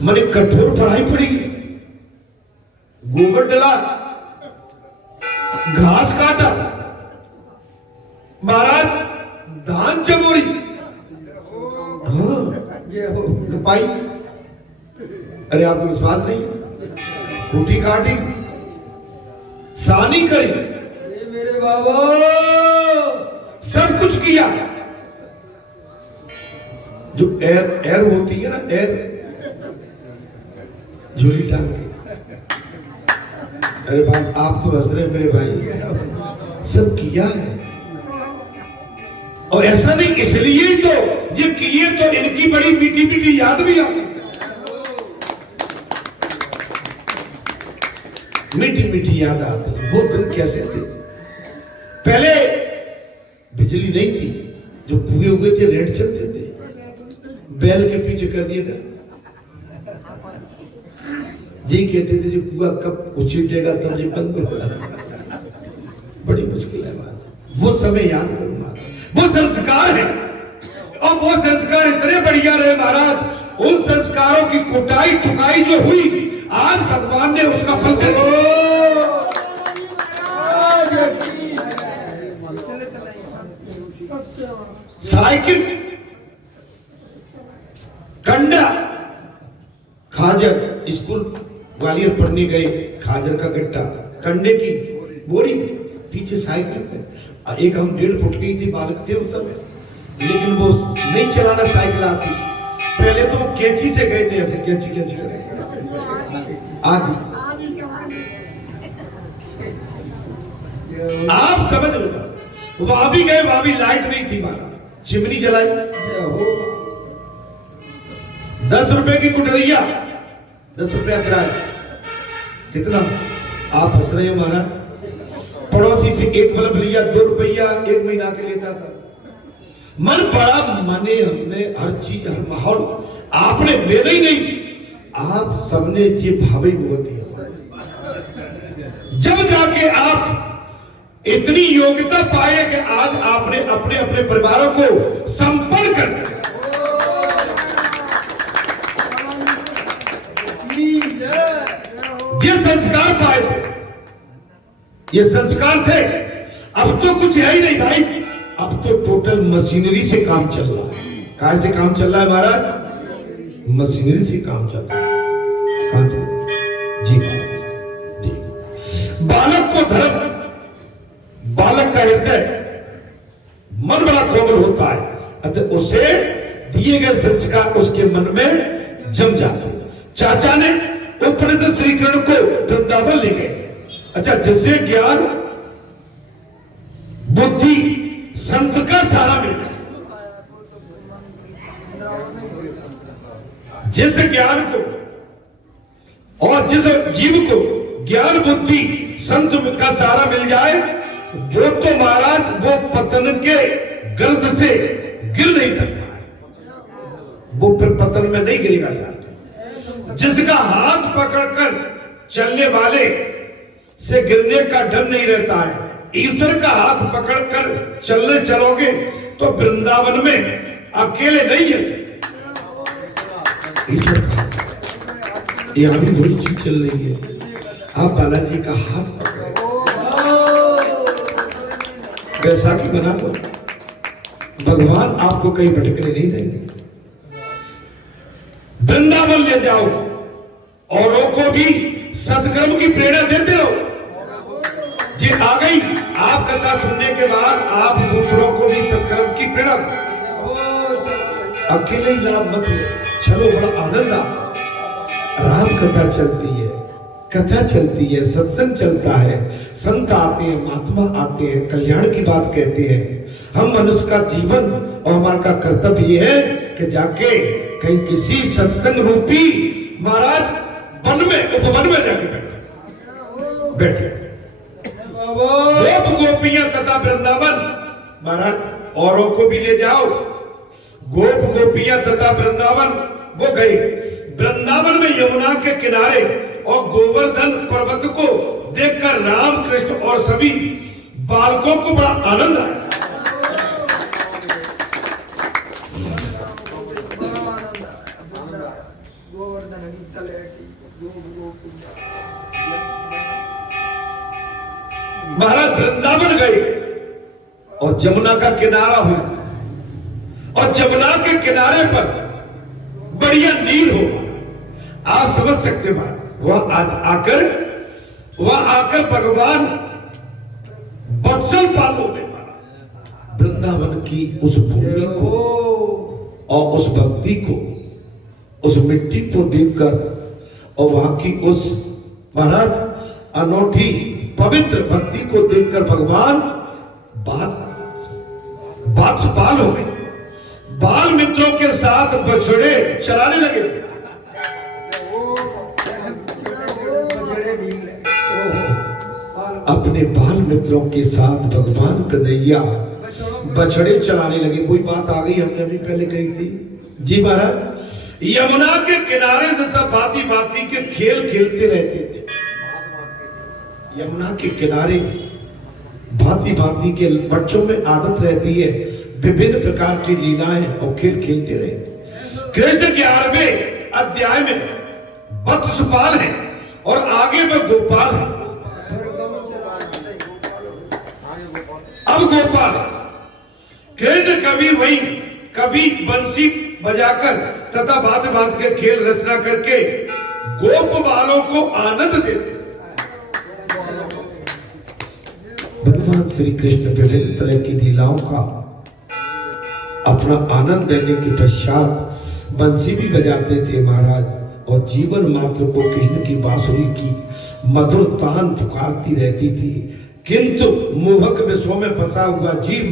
मैंने कठोर पढ़ाई पड़ी, गोबर डला, घास काटा, महाराज धान चबोरी, हाँ पाई, अरे आपको विश्वास नहीं, खूटी काटी, सानी करी, मेरे बाबा सब कुछ किया। जो एर होती है ना, एर झोली टांग के, अरे भाई आप तो हंस रहे मेरे भाई, सब किया है। और ऐसा नहीं इसलिए तो ये किए तो इनकी बड़ी मीठी मीठी याद भी आती, मीठी मीठी याद आती। वो दिन कैसे थे, पहले बिजली नहीं थी, जो कुएं उगे थे रेड चलते थे, बैल के पीछे कर दिए ना, जी कहते थे जो कुआ कब उछिटेगा तब ये बंद होगा। बड़ी मुश्किल है बात, वो समय याद करूंगा, वो संस्कार है, और वो संस्कार इतने बढ़िया रहे महाराज, उन संस्कारों की कुटाई टुकाई जो हुई, आज भगवान ने उसका फल दे दिया। साइकिल, कंडा, खाजर, स्कूल ग्वालियर पढ़ने गए, खाजर का गट्टा, कंडे की बोरी, पीछे साइकिल पे, एक हम 1.5 फुट की थी, बालक थे उस समय, लेकिन वो नहीं चलाना साइकिल आती, पहले तो वो कैंची से गए थे, ऐसे कैंची कैंची आदि, आप समझ लो, वहां भी गए, वहां भी लाइट नहीं थी, मारा चिमनी जलाई, 10 रुपए की कुटरिया, 10 रुपया किराया, कितना आप हंस रहे हो महाराज, पड़ोसी से 1 बल्ब लिया, 2 रुपया 1 महीना के लेता था। मन बड़ा माने हमने, हर चीज हर माहौल आपने, मेरे ही नहीं आप सबने ये भावी होती है। जब जाके आप इतनी योग्यता पाए कि आज आपने अपने अपने परिवारों को संपन्न कर दिया, ये संस्कार पाए थे, ये संस्कार थे। अब तो कुछ है ही नहीं भाई, अब तो टोटल मशीनरी से काम चल रहा है। कहां से काम चल रहा है महाराज? मशीनरी से काम चल रहा है। कहां से? जी जी। बालक को धर्म, बालक का हृदय मन बड़ा कोमल होता है, अतः उसे दिए गए संस्कार उसके मन में जम जाते। चाचा ने उपनिषद श्री कृष्ण को वृंदावन ले गए। अच्छा, जिससे ज्ञान बुद्धि संत का सारा मिल गया, जिस ज्ञान को और जिस जीव को ज्ञान बुद्धि संत का सारा मिल जाए, वो तो महाराज वो पतन के गर्द से गिर नहीं सकता है, वो फिर पतन में नहीं गिरेगा जाता। जिसका हाथ पकड़कर चलने वाले से गिरने का डर नहीं रहता है, ईश्वर का हाथ पकड़कर चलने चलोगे तो वृंदावन में अकेले नहीं है। ईश्वर का यहां भी वही चीज चल रही है, आप बालाजी का हाथ बैसाखी बना दो, भगवान आपको कहीं भटकने नहीं देंगे। वृंदावन ले जाओ, औरों को भी सत्कर्म की प्रेरणा देते रहो। जी आ गई, आप कथा सुनने के बाद आप दूसरों को भी सत्कर्म की प्रेरणा, अकेले ही लाभ मत लो, चलो बड़ा आनंद आता। राम कथा चलती है, कथा चलती है, सत्संग चलता है, संत आते हैं, महात्मा आते हैं, कल्याण की बात कहते हैं। हम मनुष्य का जीवन और हमारा का कर्तव्य ये है कि जाके कहीं किसी सत्संग रूपी महाराज वन में, उपवन में जाके बैठे। गोप गोपियां तथा वृंदावन, महाराज औरों को भी ले जाओ। गोप गोपियां तथा वृंदावन, वो गए वृंदावन में यमुना के किनारे, और गोवर्धन पर्वत को देखकर राम कृष्ण और सभी बालकों को बड़ा आनंद आया। महाराज वृंदावन गए और जमुना का किनारा हुआ और जमुना के किनारे पर बढ़िया नीर होगा। आप समझ सकते महाराज वह आकर भगवान बत्सल पालों में वृंदावन की उस भूमि को और उस भक्ति को, उस मिट्टी को देखकर और वहां की उस महाराज अनोखी पवित्र भक्ति को देखकर भगवान बाल हो गए। बाल मित्रों के साथ बछड़े चलाने लगे। अपने बाल मित्रों के साथ भगवान कन्हैया बछड़े चलाने लगे। कोई बात आ गई, हमने अभी पहले कही थी जी महाराज। यमुना के किनारे से सब भांति भांति के खेल खेलते रहते थे। यमुना के किनारे भांति भांति के बच्चों में आदत रहती है विभिन्न प्रकार की लीलाएं और खेल खेलते रहे। कृष्ण 11वें अध्याय में वत्सपाल है और आगे में गोपाल है। अब गोपाल कृष्ण कभी बंसी बजाकर तथा भांति भांति के खेल रचना करके गोप बालों को आनंद देते। भगवान श्री कृष्ण विभिन्न तरह की लीलाओं का अपना आनंद देने के पश्चात बंसी भी बजाते थे महाराज, और जीवन मात्र को कृष्ण की बांसुरी की मधुर तान पुकारती रहती थी। किंतु मोहक विश्व में फंसा हुआ जीव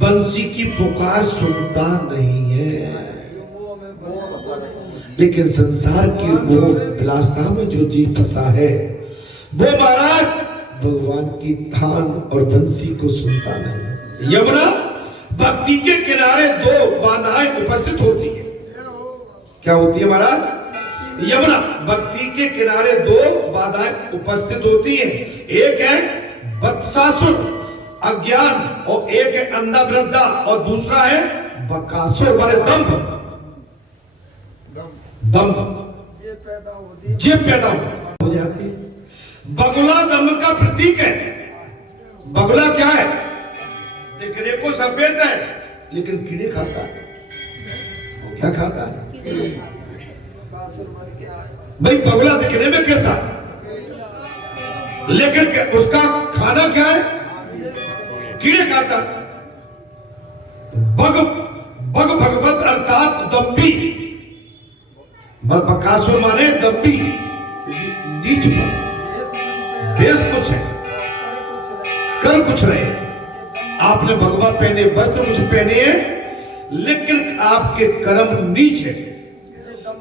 बंसी की पुकार सुनता नहीं है। लेकिन संसार की वो विलासता में जो जीव फंसा है वो महाराज भगवान की थान और बंसी को सुनता नहीं। यमुना भक्ति के किनारे दो बाधाएं उपस्थित होती है। क्या होती है महाराज? यमुना भक्ति के किनारे दो बाधाएं उपस्थित होती है। एक है वत्सासुर अज्ञान और एक है अंधावृद्धा और दूसरा है बकासुर माने दंभ। ये पैदा हो जाती है। बगुला दंभ का प्रतीक है। बगुला क्या है? दिखने को सफेद है लेकिन कीड़े खाता है। क्या खाता है भाई? बगुला दिखने में कैसा लेकिन उसका खाना क्या है? कीड़े खाता। बग भगवत अर्थात दंभी, बकासुर माने दंभी, नीच देश कुछ है कर कुछ रहे। आपने भगवा पहने, वस्त्र कुछ पहने हैं लेकिन आपके कर्म नीच है।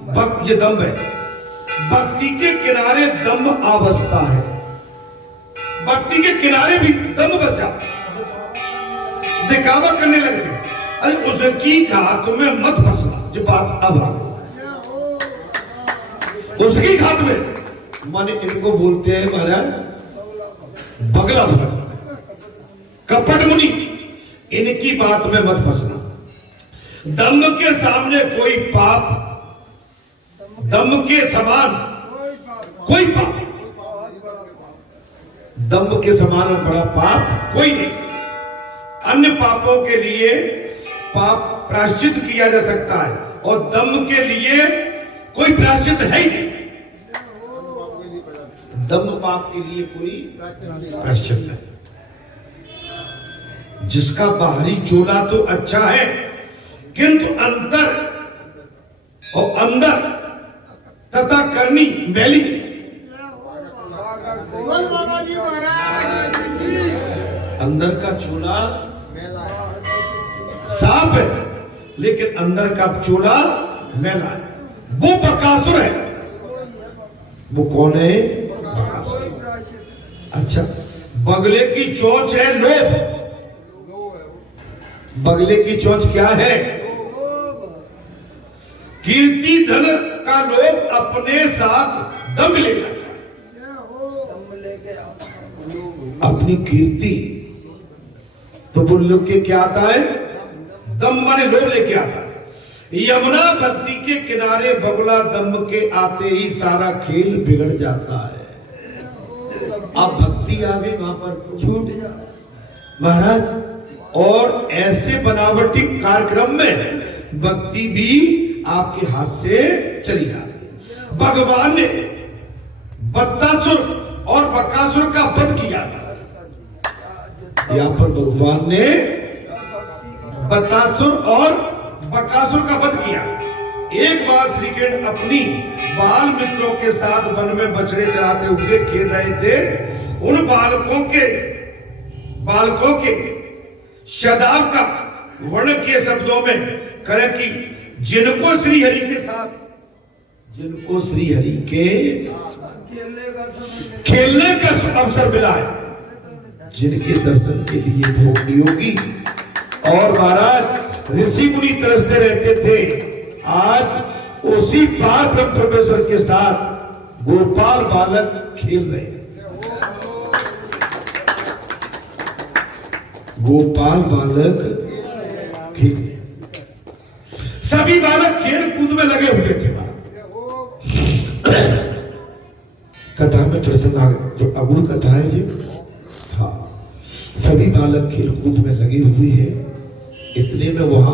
भक्त दम्भ है। भक्ति के किनारे दम्भ अवस्था है। भक्ति के किनारे भी दम्भ बच जाता, दिखावा करने लगते। अरे उसकी घात में मत फंसना। जो बात अब आ उसकी घात में माने इनको बोलते हैं महाराज बगला भर, कपट मुनि। इनकी बात में मत फंसना। दम्भ के सामने कोई पाप, दम्भ के समान कोई पाप, दम्भ के समान और बड़ा पाप कोई नहीं। अन्य पापों के लिए पाप प्रायश्चित किया जा सकता है और दम्भ के लिए कोई प्रायश्चित है ही नहीं। दम्भ पाप के लिए कोई प्रायश्चित नहीं। जिसका बाहरी चोला तो अच्छा है किंतु अंतर और अंदर तथा करनी मैली। अंदर का चोला साफ है लेकिन अंदर का चोला मैला है। वो बकासुर है। वो कौन है? अच्छा, बगले की चोंच है लोभ। बगले की चोंच क्या है? कीर्ति धन का लोभ अपने साथ दम लेगा। अपनी कीर्ति तो वो लोग के क्या आता है? दम माने लोभ लेके आता है। यमुना भक्ति के किनारे बगुला दम के आते ही सारा खेल बिगड़ जाता है। अब भक्ति आ गई वहां पर छूट जा महाराज। और ऐसे बनावटी कार्यक्रम में भक्ति भी आपके हाथ से चली जा रही। भगवान ने बत्तासुर और बकासुर का वध किया। यहाँ पर भगवान ने बत्तासुर और बकासुर का वध किया। एक बार श्री कृष्ण अपनी बाल मित्रों के साथ वन में बछड़े चराते हुए खेल रहे थे। उन बालकों के शदाब का वर्ण के शब्दों में करें कि जिनको श्री हरि के खेलने का अवसर मिला है, जिनके दर्शन के लिए भोग योगी और महाराज ऋषि मुनि तरसते रहते थे, आज उसी पार ब्रह्म परमेश्वर के साथ गोपाल बालक खेल रहे हैं। गोपाल बालक खेल, सभी बालक खेल कूद में लगे हुए थे। कथा में प्रसन्न जो अगुण कथा है जी, हाँ, सभी बालक खेल कूद में लगे हुए हैं। इतने में वहां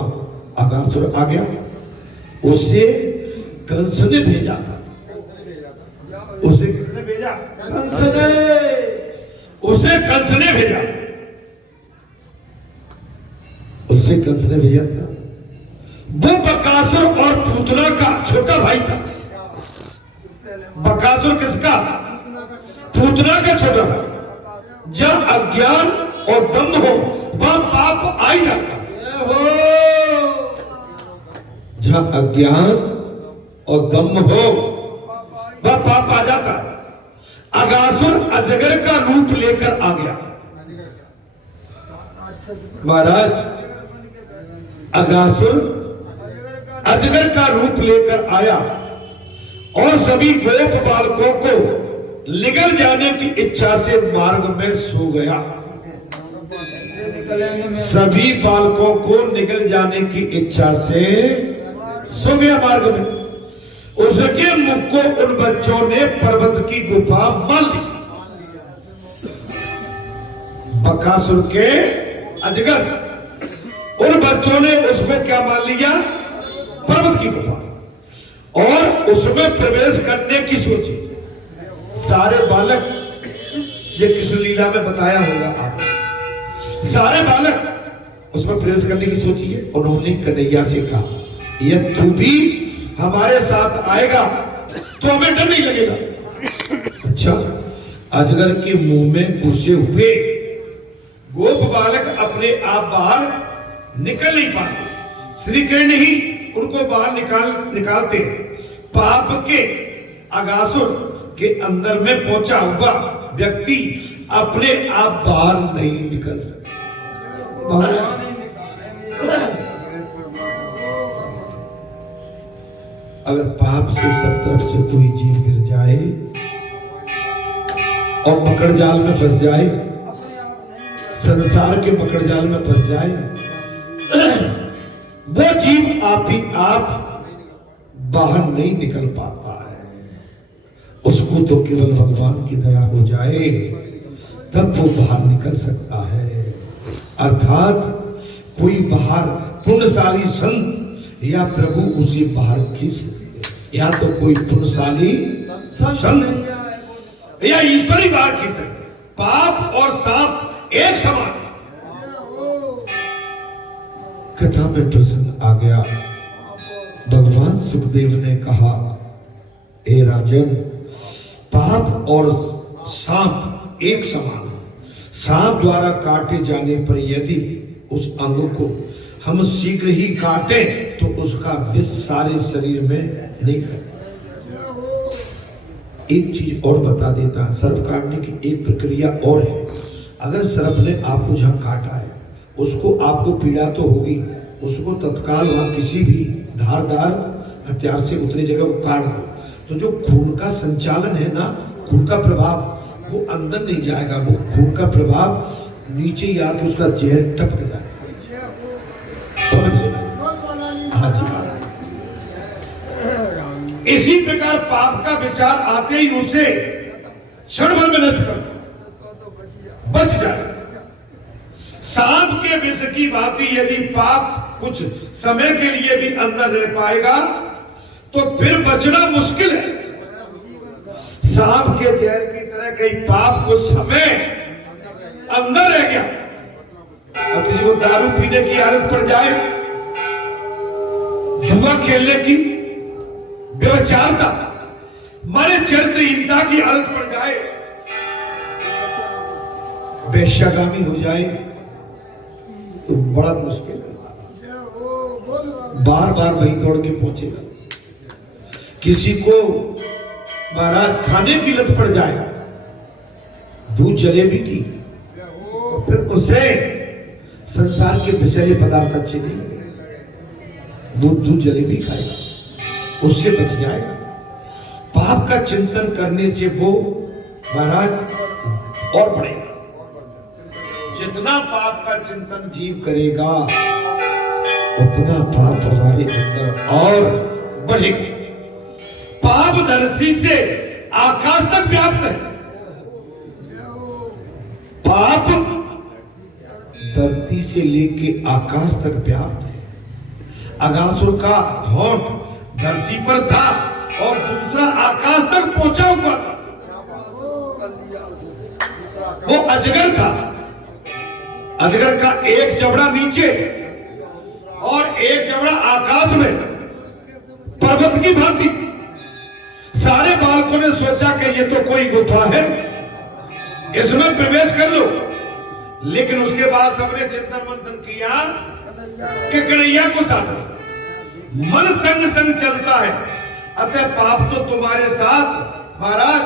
अगासुर आ गया। उसे कंस ने भेजा। उसे किसने भेजा? उसे कंस ने भेजा। उसे कंस ने भेजा था। वो बकासुर और पूतना का छोटा भाई था। बकासुर किसका? पूतना का छोटा भाई। जब अज्ञान और दम्भ हो वह पाप आ ही जाता। जहां अज्ञान और दम्भ हो वह पाप आ जाता। अगासुर अजगर का रूप लेकर आ गया। महाराज अगासुर अजगर का रूप लेकर आया और सभी गोप बालकों को निगल जाने की इच्छा से मार्ग में सो गया। सभी बालकों को निकल जाने की इच्छा से सो गया मार्ग में। उसके मुख को उन बच्चों ने पर्वत की गुफा मान ली। बकासुर के अजगर उन बच्चों ने उसको क्या मान लिया? पर्वत की गुफा, और उसमें प्रवेश करने की सोची। सारे बालक, ये कृष्ण लीला में बताया होगा आपने, सारे बालक उसमें प्रवेश करने की सोची है। उन्होंने कन्हैया से कहा, यदि तू भी हमारे साथ आएगा तो हमें डर नहीं लगेगा। अच्छा, अजगर के मुंह में घुसे हुए गोप बालक अपने आप बाहर निकल नहीं पाते। श्री कृष्ण ही उनको बाहर निकालते। पाप के अगासुर के अंदर में पहुंचा हुआ व्यक्ति अपने आप बाहर नहीं निकल सकता। अगर पाप से सब तरफ से कोई जीव गिर जाए और मकड़ जाल में फंस जाए, संसार के मकड़ जाल में फंस जाए, वो जीव आप ही आप बाहर नहीं निकल पाता है। उसको तो केवल भगवान की दया हो जाए तब वो बाहर निकल सकता है। अर्थात कोई बाहर पुण्यशाली संत या प्रभु उसे बाहर खींच सकते, या तो कोई पुण्यशाली संत या ईश्वरी बाहर खींच सकते। पाप और सांप एक समान। कथा में प्रसन्न आ गया। भगवान सुखदेव ने कहा, हे राजन, पाप और सांप एक समान है। सांप द्वारा काटे जाने पर यदि उस अंग को हम शीघ्र ही काटे तो उसका विष सारे शरीर में नहीं फैलता। एक चीज और बता देता है, सर्प काटने की एक प्रक्रिया और है। अगर सर्प ने आपको जहां काटा है उसको आपको पीड़ा तो होगी, उसको तत्काल वहां किसी भी धारदार हथियार से उतनी जगह को काट दो, तो जो खून का संचालन है ना, खून का प्रभाव वो अंदर नहीं जाएगा, वो खून का प्रभाव नीचे या तो उसका जहर टपक जाएगा। समझ लो? हाँ जी। इसी प्रकार पाप का विचार आते ही उसे क्षण भर में नष्ट कर बच जाए। सांप के विष की भांति यदि पाप कुछ समय के लिए भी अंदर रह पाएगा तो फिर बचना मुश्किल है। सांप के जहर की तरह कहीं पाप कुछ समय अंदर रह गया, अब किसी को दारू पीने की आदत पड़ जाए, जुआ खेलने की, व्यभिचारता, मारे चरित्रहीनता की आदत पड़ जाए, वेश्यागामी हो जाए तो बड़ा मुश्किल है। बार बार वही दौड़ के पहुंचेगा। किसी को महाराज खाने की लत पड़ जाए, दूध जलेबी की, तो फिर उसे संसार के विषैले पदार्थ अच्छे नहीं लगेंगे, दूध जलेबी खाएगा, उससे बच जाएगा। पाप का चिंतन करने से वो महाराज और बढ़ेगा। जितना पाप का चिंतन जीव करेगा उतना पाप हमारे अंदर और बढ़ेगा। पाप धरती से आकाश तक व्याप्त है। पाप धरती से लेके आकाश तक व्याप्त है। अगासुर का होंठ धरती पर था और दूसरा आकाश तक पहुंचा हुआ था। वो अजगर था। अजगर का एक जबड़ा नीचे और एक जबड़ा आकाश में, पर्वत की भांति। सारे बालकों ने सोचा कि ये तो कोई गुफा है, इसमें प्रवेश कर लो। लेकिन उसके बाद सबने चिंतन मंथन किया कि कन्हैया को साधो। मन संग संग चलता है, अतः पाप तो तुम्हारे साथ महाराज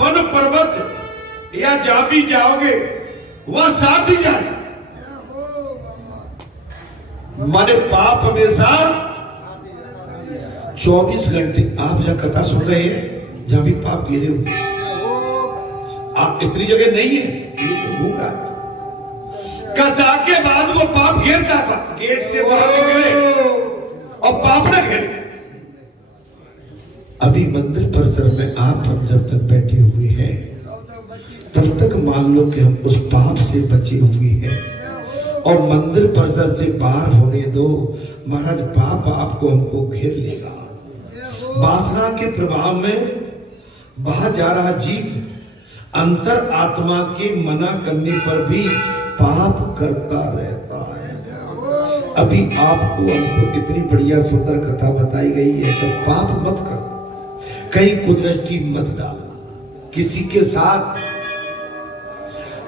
वन पर्वत या जहां भी जाओगे वहां साथ ही जाए। माने पाप हमेशा 24 घंटे। आप जहां कथा सुन रहे हैं, जहां भी पाप गिरे हुए, आप इतनी जगह नहीं है, ये तो भूखा है। कथा के बाद वो पाप गिरता था, गेट से बाहर निकले और पाप न गिरे। अभी मंदिर परिसर में आप हम जब तक बैठे हुए हैं तब तक मान लो कि हम उस पाप से बचे हुए हैं, और मंदिर परिसर से बाहर होने दो, महाराज पाप आपको हमको घेर लेगा। वासना के प्रभाव में बाहर जा रहा जीव अंतर आत्मा के मना करने पर भी पाप करता रहता है। अभी आपको हमको इतनी बढ़िया सुंदर कथा बताई गई है, तो पाप मत करो, कहीं कुदृष्टि मत डालो, किसी के साथ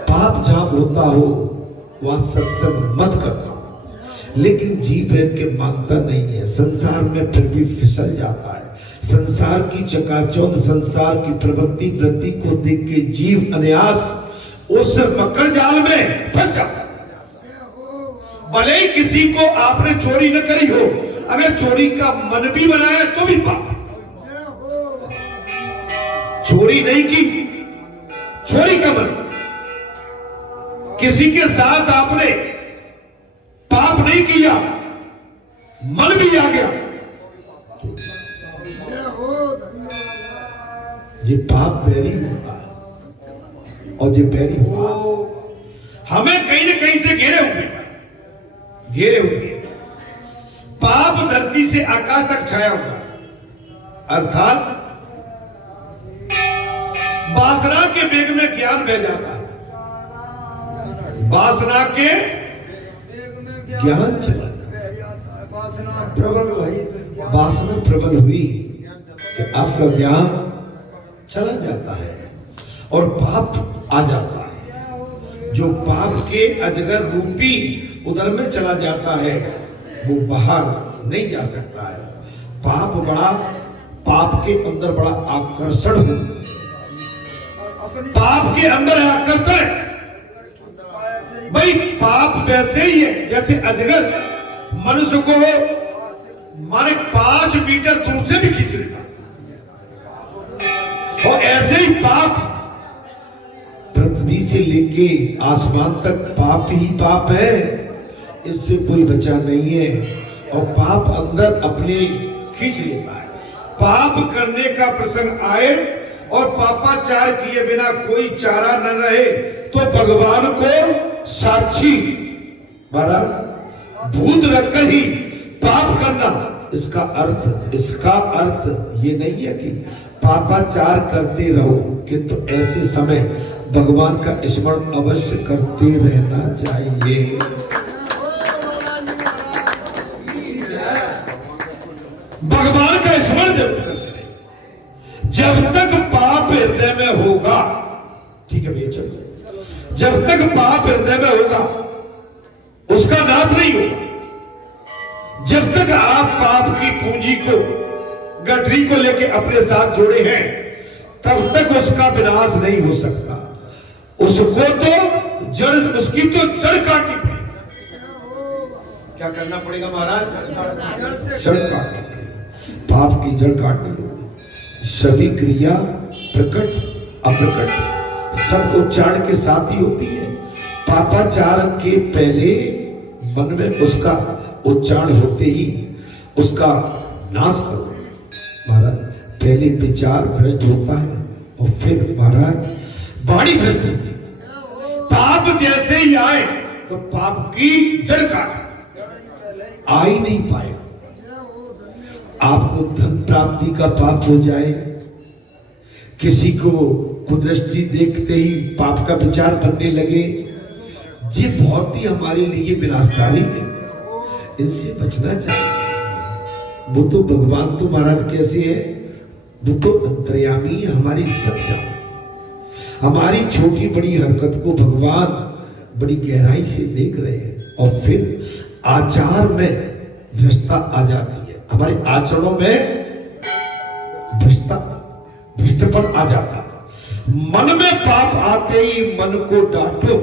पाप जहां होता हो वहां सत्संग मत करना। लेकिन जीव प्रेम के मानता नहीं है, संसार में फिर भी फिसल जाता है। संसार की चकाचौंध, संसार की प्रवृत्ति वृत्ति को देख के जीव अनायास उस मकर जाल में फंस जाता है। भले ही किसी को आपने चोरी न करी हो, अगर चोरी का मन भी बनाया तो भी पाप। चोरी नहीं की, चोरी का मन, किसी के साथ आपने पाप नहीं किया, मन भी आ गया, ये पाप बैरी होता है। और ये बैरी हुआ हमें कहीं न कहीं से घेरे हुए। पाप धरती से आकाश तक छाया हुआ, अर्थात वासना के वेग में ज्ञान बह जाता है। वासना के ज्ञान चला, वासना प्रबल हुई कि आपका ज्ञान चला जाता है और पाप आ जाता है। जो पाप के अजगर रूपी उदर में चला जाता है वो बाहर नहीं जा सकता है। पाप के अंदर बड़ा आकर्षण है, पाप के अंदर आकर्षण है। भाई पाप वैसे ही है जैसे अजगर मनुष्य को मारे 5 मीटर दूर से भी खींच लेता, और ऐसे ही पाप पृथ्वी से लेके आसमान तक पाप ही पाप है, इससे कोई बचा नहीं है। और पाप अंदर अपने खींच लेता है। पाप करने का प्रसंग आए और पापाचार किए बिना कोई चारा न रहे तो भगवान को साक्षी महाराज भूत रखकर ही पाप करना, इसका अर्थ ये नहीं है कि पापाचार करते रहो, किंतु ऐसे समय भगवान का स्मरण अवश्य करते रहना चाहिए। भगवान का स्मरण जरूर करते रहे। जब तक पाप हृदय में होगा, ठीक है भैया चलो, जब तक पाप हृदय में होगा उसका नाश नहीं होगा। जब तक आप पाप की पूंजी को, गठरी को लेके अपने साथ जोड़े हैं, तब तक उसका विनाश नहीं हो सकता। उसको तो उसकी तो जड़ काटनी पड़ेगी। क्या करना पड़ेगा महाराज? जड़ काटनी पड़ेगी, पाप की जड़ काटनी होगी। सभी क्रिया प्रकट अप्रकट सब उच्चारण के साथ ही होती है। पापाचार के पहले मन में उसका उच्चारण होते ही उसका नाश करो महाराज। पहले विचार भ्रष्ट होता है और फिर महाराज वाणी भ्रष्ट होती है। पाप जैसे ही आए तो पाप की जड़ काट आ ही नहीं पाएगा। आपको धन प्राप्ति का पाप हो जाए, किसी को कुदृष्टि देखते ही पाप का विचार बनने लगे, ये बहुत ही हमारे लिए विनाशकारी है, इनसे बचना चाहिए। वो तो भगवान तो महाराज कैसे है, वो तो अंतर्यामी है, हमारी सब जान, हमारी छोटी बड़ी हरकत को भगवान बड़ी गहराई से देख रहे हैं और फिर आचार में भ्रष्टता आ जाती है, हमारे आचरणों में भ्रष्टपन आ जाता है। मन में पाप आते ही मन को डांटो,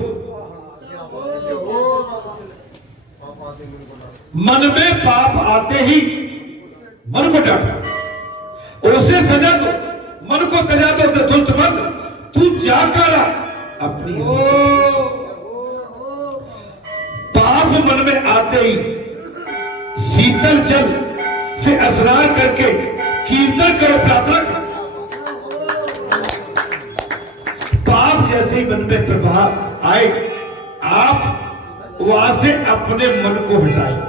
मन में पाप आते ही मन को डांटो, उसे सजा दो, मन को सजा दो। दुष्ट मन तू जाकर अपनी पाप मन में आते ही शीतल जल से स्नान करके कीर्तन करो, प्रार्थना करो। पाप जैसे ही मन में प्रभाव आए, आप वहां से अपने मन को हटाइए,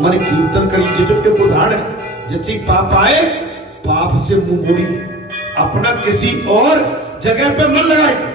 मन कीर्तन करिए। जो एक उदाहरण है, जैसे पाप आए, पाप से मुंह मोड़िए, अपना किसी और जगह पे मन लगाइए।